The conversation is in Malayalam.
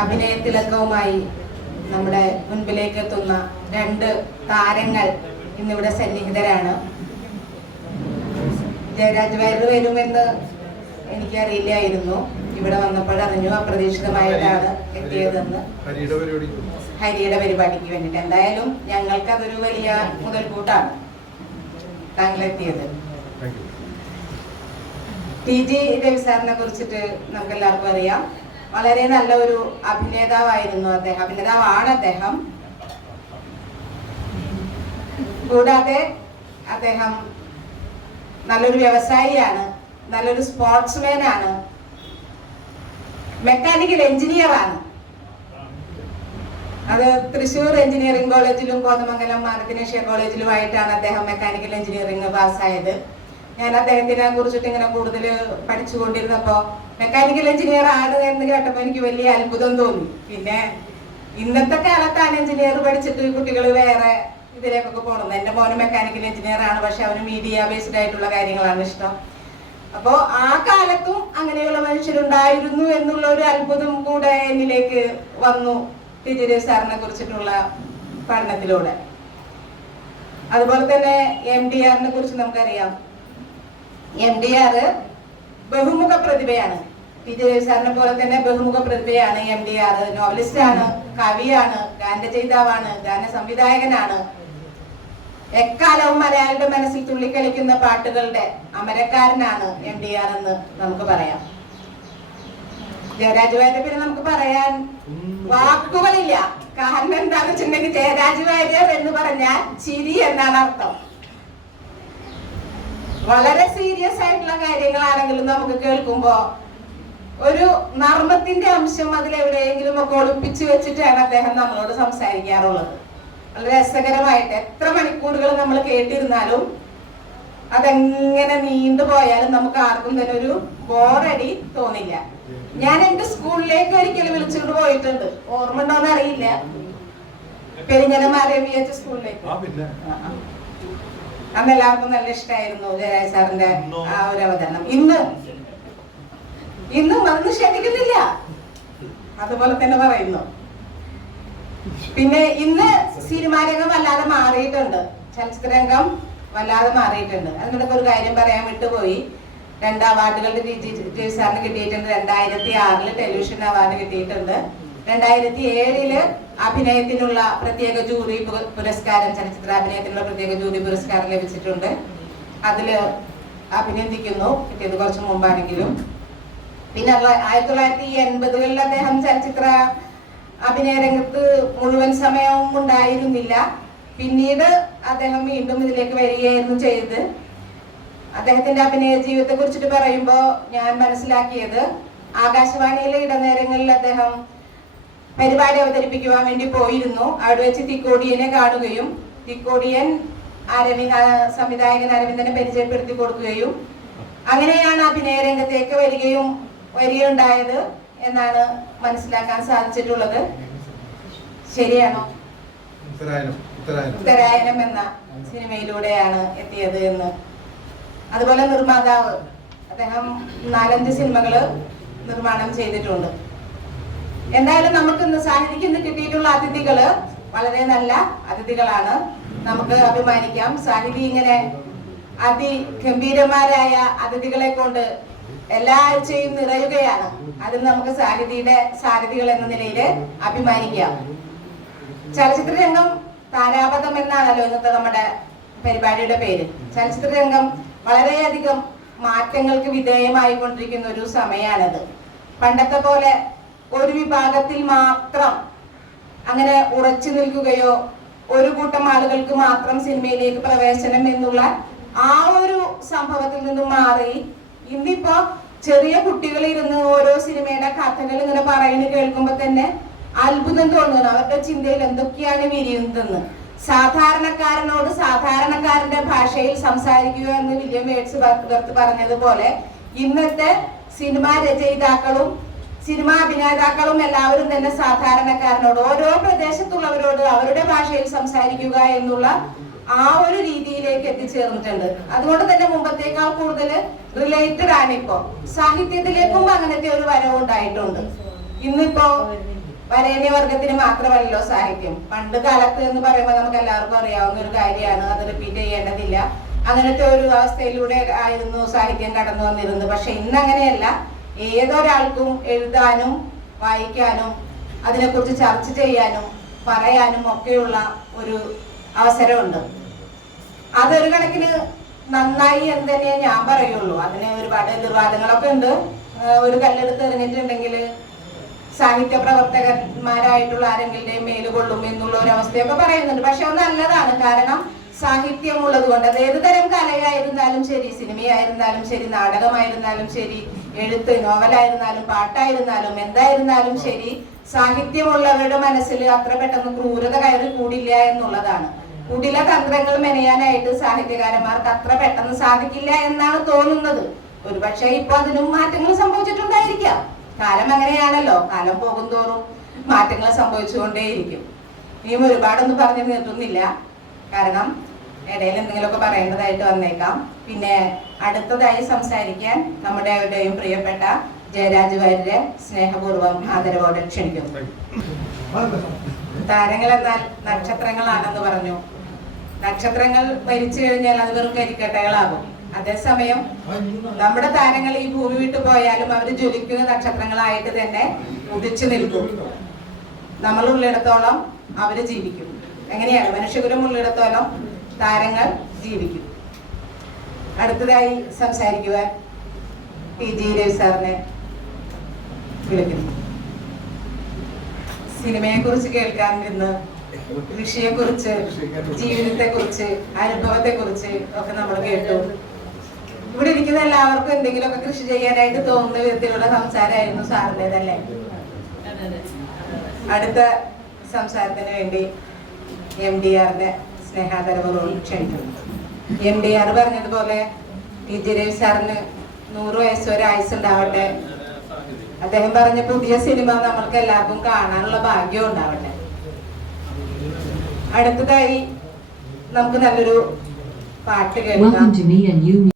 അഭിനയത്തിലക്കവുമായി നമ്മുടെ മുൻപിലേക്ക് എത്തുന്ന രണ്ട് താരങ്ങൾ ഇന്നിവിടെ സന്നിഹിതരാണ്. ജയരാജ് വയറ് വരുമെന്ന് എനിക്കറിയില്ലായിരുന്നു. ഇവിടെ വന്നപ്പോൾ അറിഞ്ഞു. അപ്രതീക്ഷിതമായിട്ടാണ് എത്തിയതെന്ന്. ഹരിയുടെ പരിപാടി ഹരിയുടെ പരിപാടിക്ക് വേണ്ടിയിട്ട് എന്തായാലും ഞങ്ങൾക്ക് അതൊരു വലിയ മുതൽക്കൂട്ടാണ് താങ്കൾ എത്തിയത് ടി ജി രവി സാറിനെ കുറിച്ചിട്ട് നമുക്ക് എല്ലാവർക്കും അറിയാം. വളരെ നല്ല ഒരു അഭിനേതാവായിരുന്നു അദ്ദേഹം. അഭിനേതാവാണ് അദ്ദേഹം. കൂടാതെ അദ്ദേഹം നല്ലൊരു വ്യവസായിയാണ് നല്ലൊരു സ്പോർട്സ്മാൻ ആണ് മെക്കാനിക്കൽ എഞ്ചിനീയർ ആണ് അത് തൃശൂർ എഞ്ചിനീയറിംഗ് കോളേജിലും കോതമംഗലം മാനത്തിനേഷ്യ കോളേജിലുമായിട്ടാണ് അദ്ദേഹം മെക്കാനിക്കൽ എഞ്ചിനീയറിംഗ് പാസ്സായത്. ഞാൻ അദ്ദേഹത്തിനെ കുറിച്ചിട്ട് ഇങ്ങനെ കൂടുതൽ പഠിച്ചുകൊണ്ടിരുന്നപ്പോ മെക്കാനിക്കൽ എഞ്ചിനീയർ ആണ് എന്ന് കേട്ടപ്പോൾ എനിക്ക് വലിയ അത്ഭുതം തോന്നി. പിന്നെ ഇന്നത്തെ കാലത്താണ് എഞ്ചിനീയർ പഠിച്ചിട്ട് കുട്ടികൾ വേറെ ഇതിലേക്കൊക്കെ പോകണം എന്റെ മോന് മെക്കാനിക്കൽ എഞ്ചിനീയർ ആണ് പക്ഷെ അവന് മീഡിയ ബേസ്ഡ് ആയിട്ടുള്ള കാര്യങ്ങളാണ് ഇഷ്ടം. അപ്പോ ആ കാലത്തും അങ്ങനെയുള്ള മനുഷ്യരുണ്ടായിരുന്നു എന്നുള്ള ഒരു അത്ഭുതം കൂടെ എന്നിലേക്ക് വന്നു ടിജിരേ സാറിനെ കുറിച്ചിട്ടുള്ള പഠനത്തിലൂടെ. അതുപോലെ തന്നെ എം ഡി ആറിനെ കുറിച്ച് നമുക്കറിയാം. എം ഡി ആർ ബഹുമുഖ പ്രതിഭയാണ്. T J. സാറിനെ പോലെ തന്നെ ബഹുമുഖ പ്രതിഭയാണ് എം. ഡി. ആർ. നോവലിസ്റ്റ് ആണ് കവിയാണ് ഗാനരചയിതാവാണ് ഗാന സംവിധായകനാണ് എക്കാലവും മലയാളിയുടെ മനസ്സിൽ തുള്ളിക്കളിക്കുന്ന പാട്ടുകളുടെ അമരക്കാരനാണ് എം. ഡി. ആർ. എന്ന് നമുക്ക് പറയാം. ജയരാജ് പിന്നെ നമുക്ക് പറയാൻ വാക്കുകളില്ല. കാരണം എന്താന്ന് വെച്ചിട്ടുണ്ടെങ്കിൽ ജയരാജ് എന്ന് പറഞ്ഞാൽ ചിരി എന്നാണ് അർത്ഥം. വളരെ സീരിയസ് ആയിട്ടുള്ള കാര്യങ്ങളാണെങ്കിലും നമുക്ക് കേൾക്കുമ്പോ ഒരു നർമ്മത്തിന്റെ അംശം അതിൽ എവിടെയെങ്കിലും ഒക്കെ ഒളിപ്പിച്ചു വെച്ചിട്ടാണ് അദ്ദേഹം നമ്മളോട് സംസാരിക്കാറുള്ളത്. വളരെ രസകരമായിട്ട് എത്ര മണിക്കൂറുകൾ നമ്മൾ കേട്ടിരുന്നാലും അതെങ്ങനെ നീണ്ടു പോയാലും നമുക്ക് ആർക്കും തന്നെ ഒരു ബോറടി തോന്നില്ല. ഞാൻ എന്റെ സ്കൂളിലേക്ക് ഒരിക്കലും വിളിച്ചുകൊണ്ട് പോയിട്ടുണ്ട്. ഓർമ്മ ഉണ്ടോന്ന് അറിയില്ല പെരിഞ്ഞനമാരെ വി എച്ച് സ്കൂളിലേക്ക്. അന്ന് എല്ലാവർക്കും നല്ല ഇഷ്ടമായിരുന്നു ജയരാജ് സാറിന്റെ ആ ഒരു അവതരണം. ഇന്ന്. ഇന്നും അന്ന് ക്ഷണിക്കുന്നില്ല. അതുപോലെ തന്നെ പറയുന്നു. പിന്നെ ഇന്ന് സിനിമാ രംഗം വല്ലാതെ മാറിയിട്ടുണ്ട്. ചലച്ചിത്രരംഗം വല്ലാതെ മാറിയിട്ടുണ്ട്. അതിനോടൊക്കെ ഒരു കാര്യം പറയാൻ വിട്ടുപോയി. രണ്ട് അവാർഡുകളുടെ ജി സാറിന് കിട്ടിയിട്ടുണ്ട്. രണ്ടായിരത്തി ആറിൽ ടെലിവിഷൻ അവാർഡ് കിട്ടിയിട്ടുണ്ട്. രണ്ടായിരത്തി ഏഴിൽ അഭിനയത്തിനുള്ള പ്രത്യേക ജൂറി പുരസ്കാരം ചലച്ചിത്ര അഭിനയത്തിനുള്ള പ്രത്യേക ജൂറി പുരസ്കാരം ലഭിച്ചിട്ടുണ്ട്. അതിൽ അഭിനന്ദിക്കുന്നു. കിട്ടിയത് കുറച്ച് മുമ്പാണെങ്കിലും. പിന്നെ ആയിരത്തി തൊള്ളായിരത്തി എൺപതുകളിൽ അദ്ദേഹം ചലച്ചിത്ര അഭിനയരംഗത്ത് മുഴുവൻ സമയവും ഉണ്ടായിരുന്നില്ല. പിന്നീട് അദ്ദേഹം വീണ്ടും ഇതിലേക്ക് വരികയായിരുന്നു ചെയ്ത് അദ്ദേഹത്തിന്റെ അഭിനയ ജീവിതത്തെ കുറിച്ചിട്ട് പറയുമ്പോൾ ഞാൻ മനസ്സിലാക്കിയത് ആകാശവാണിയിലെ ഇടനേരങ്ങളിൽ അദ്ദേഹം പരിപാടി അവതരിപ്പിക്കുവാൻ വേണ്ടി പോയിരുന്നു. അവിടെ വെച്ച് തിക്കോടിയനെ കാണുകയും തിക്കോടിയൻ അരവിന്ദ് സംവിധായകൻ അരവിന്ദനെ പരിചയപ്പെടുത്തി കൊടുക്കുകയും അങ്ങനെയാണ് അഭിനയ രംഗത്തേക്ക് വരികയും വരികയുണ്ടായത് എന്നാണ് മനസ്സിലാക്കാൻ സാധിച്ചിട്ടുള്ളത്. ശരിയാണോ? ഉത്തരായനം എന്ന സിനിമയിലൂടെയാണ് എത്തിയത് എന്ന്. അതുപോലെ നിർമ്മാതാവ് അദ്ദേഹം നാലഞ്ച് സിനിമകൾ നിർമ്മാണം ചെയ്തിട്ടുണ്ട്. എന്തായാലും നമുക്ക് ഇന്ന് സാന്നിധ്യം കിട്ടിയിട്ടുള്ള അതിഥികൾ വളരെ നല്ല അതിഥികളാണ്. നമുക്ക് അഭിമാനിക്കാം. സാഹിതി ഇങ്ങനെ അതിഗംഭീരന്മാരായ അതിഥികളെ കൊണ്ട് എല്ലാ ആഴ്ചയും നിറയുകയാണ്. അതിൽ നമുക്ക് സാഹിതിയുടെ സാരഥികൾ എന്ന നിലയിൽ അഭിമാനിക്കാം. ചലച്ചിത്ര രംഗം താരാപഥം എന്നാണല്ലോ ഇന്നത്തെ നമ്മുടെ പരിപാടിയുടെ പേര്. ചലച്ചിത്ര രംഗം വളരെയധികം മാറ്റങ്ങൾക്ക് വിധേയമായി കൊണ്ടിരിക്കുന്ന ഒരു സമയമാണിത് പണ്ടത്തെ പോലെ ഒരു വിഭാഗത്തിൽ മാത്രം അങ്ങനെ ഉറച്ചു നിൽക്കുകയോ ഒരു കൂട്ടം ആളുകൾക്ക് മാത്രം സിനിമയിലേക്ക് പ്രവേശനം എന്നുള്ള ആ ഒരു സംഭവത്തിൽ നിന്നും മാറി ഇന്നിപ്പോ ചെറിയ കുട്ടികൾ ഇരുന്ന് ഓരോ സിനിമയുടെ കഥകൾ ഇങ്ങനെ പറയുന്നത് കേൾക്കുമ്പോ തന്നെ അത്ഭുതം തോന്നുന്നു. അവരുടെ ചിന്തയിൽ എന്തൊക്കെയാണ് വിരിയുന്നതെന്ന്. സാധാരണക്കാരനോട് സാധാരണക്കാരന്റെ ഭാഷയിൽ സംസാരിക്കുക എന്ന് വില്യം വേഡ്സ് ബർത്ത് പറഞ്ഞതുപോലെ ഇന്നത്തെ സിനിമാ രചയിതാക്കളും സിനിമാ അഭിനേതാക്കളും എല്ലാവരും തന്നെ സാധാരണക്കാരനോട് ഓരോ പ്രദേശത്തുള്ളവരോട് അവരുടെ ഭാഷയിൽ സംസാരിക്കുക എന്നുള്ള ആ ഒരു രീതിയിലേക്ക് എത്തിച്ചേർന്നിട്ടുണ്ട്. അതുകൊണ്ട് തന്നെ മുമ്പത്തേക്കാൾ കൂടുതൽ റിലേറ്റഡ് ആണ് ഇപ്പോ സാഹിത്യത്തിലേക്കും അങ്ങനത്തെ ഒരു വരവുണ്ടായിട്ടുണ്ട് ഇന്നിപ്പോ ഇന്നിപ്പോ വരേണ്യവർഗത്തിന് മാത്രമല്ലല്ലോ സാഹിത്യം. പണ്ട് കാലത്ത് എന്ന് പറയുമ്പോൾ നമുക്ക് എല്ലാവർക്കും അറിയാവുന്ന ഒരു കാര്യമാണ് അത് റിപ്പീറ്റ് ചെയ്യേണ്ടതില്ല. അങ്ങനത്തെ ഒരു അവസ്ഥയിലൂടെ ആയിരുന്നു സാഹിത്യം കടന്നു വന്നിരുന്നത്. പക്ഷെ ഇന്ന് അങ്ങനെയല്ല ഏതൊരാൾക്കും എഴുതാനും വായിക്കാനും അതിനെക്കുറിച്ച് ചർച്ച ചെയ്യാനും പറയാനും ഒക്കെയുള്ള ഒരു അവസരമുണ്ട്. അതൊരു കണക്കിന് നന്നായി എന്ന് തന്നെ ഞാൻ പറയുള്ളൂ. അതിന് ഒരുപാട് എതിർവാദങ്ങളൊക്കെ ഉണ്ട്. ഒരു കല്ലെടുത്ത് എറിഞ്ഞിട്ടുണ്ടെങ്കിൽ സാഹിത്യ പ്രവർത്തകന്മാരായിട്ടുള്ള ആരെങ്കിലും മേൽ കൊള്ളും എന്നുള്ള ഒരു അവസ്ഥയൊക്കെ പറയുന്നുണ്ട്. പക്ഷെ അത് നല്ലതാണ്. കാരണം സാഹിത്യം ഉള്ളത് കൊണ്ട് അത് ഏത് തരം കലയായിരുന്നാലും ശരി സിനിമയായിരുന്നാലും ശരി നാടകമായിരുന്നാലും ശരി എഴുത്ത് നോവലായിരുന്നാലും പാട്ടായിരുന്നാലും എന്തായിരുന്നാലും ശരി സാഹിത്യമുള്ളവരുടെ മനസ്സിൽ അത്ര പെട്ടെന്ന് ക്രൂരത കയറി കൂടില്ല എന്നുള്ളതാണ്. കുടില തന്ത്രങ്ങൾ മെനയാനായിട്ട് സാഹിത്യകാരന്മാർക്ക് അത്ര പെട്ടെന്ന് സാധിക്കില്ല എന്നാണ് തോന്നുന്നത്. ഒരുപക്ഷെ ഇപ്പൊ അതിനും മാറ്റങ്ങൾ സംഭവിച്ചിട്ടുണ്ടായിരിക്കാം. കാലം അങ്ങനെയാണല്ലോ കാലം പോകും തോറും മാറ്റങ്ങൾ സംഭവിച്ചുകൊണ്ടേയിരിക്കും. ഇനിയും ഒരുപാടൊന്നും പറഞ്ഞു നിർത്തുന്നില്ല. കാരണം ഇടയിൽ എന്തെങ്കിലുമൊക്കെ പറയേണ്ടതായിട്ട് വന്നേക്കാം. പിന്നെ അടുത്തതായി സംസാരിക്കാൻ നമ്മുടെ എവിടെയും പ്രിയപ്പെട്ട ജയരാജ് വാര്യരെ സ്നേഹപൂർവം ആദരവോടെ ക്ഷണിക്കുന്നു. താരങ്ങൾ എന്നാൽ നക്ഷത്രങ്ങളാണെന്ന് പറഞ്ഞു. നക്ഷത്രങ്ങൾ മരിച്ചു കഴിഞ്ഞാൽ അത് വെറും കരിക്കട്ടകളാകും. അതേസമയം നമ്മുടെ താരങ്ങൾ ഈ ഭൂമി വിട്ടു പോയാലും അവർ ജ്വലിക്കുന്ന നക്ഷത്രങ്ങളായിട്ട് തന്നെ ഉദിച്ചു നിൽക്കും. നമ്മൾ ഉള്ളിടത്തോളം അവർ ജീവിക്കും. എങ്ങനെയാണ്? മനുഷ്യകുലം ഉള്ളിടത്തോളം താരങ്ങൾ ജീവിക്കും അടുത്തതായി സംസാരിക്കുവാൻ പി. ജി. രവി സാറിനെ വിളിക്കുന്നു. സിനിമയെ കുറിച്ച് കേൾക്കാൻ നിന്ന് കൃഷിയെ കുറിച്ച് ജീവിതത്തെ കുറിച്ച് അനുഭവത്തെ കുറിച്ച് ഒക്കെ നമ്മൾ കേട്ടു. ഇവിടെ ഇരിക്കുന്ന എല്ലാവർക്കും എന്തെങ്കിലുമൊക്കെ കൃഷി ചെയ്യാനായിട്ട് തോന്നുന്ന വിധത്തിലുള്ള സംസാരമായിരുന്നു സാറിന്റെതല്ലേ? അടുത്ത സംസാരത്തിന് വേണ്ടി എം. ഡി. ആറിന്റെ സ്നേഹാദരവോട് ക്ഷണിക്കുന്നു. എം ഡി ആർ പറഞ്ഞതുപോലെ ടി ജി രവി സാറിന് നൂറ് വയസ്സ് വരെ ആയുസ് ഉണ്ടാവട്ടെ അദ്ദേഹം പറഞ്ഞ പുതിയ സിനിമ നമ്മൾക്ക് എല്ലാവർക്കും കാണാനുള്ള ഭാഗ്യം ഉണ്ടാവട്ടെ. അടുത്തതായി നമുക്ക് നല്ലൊരു പാട്ട് കേൾക്കാം.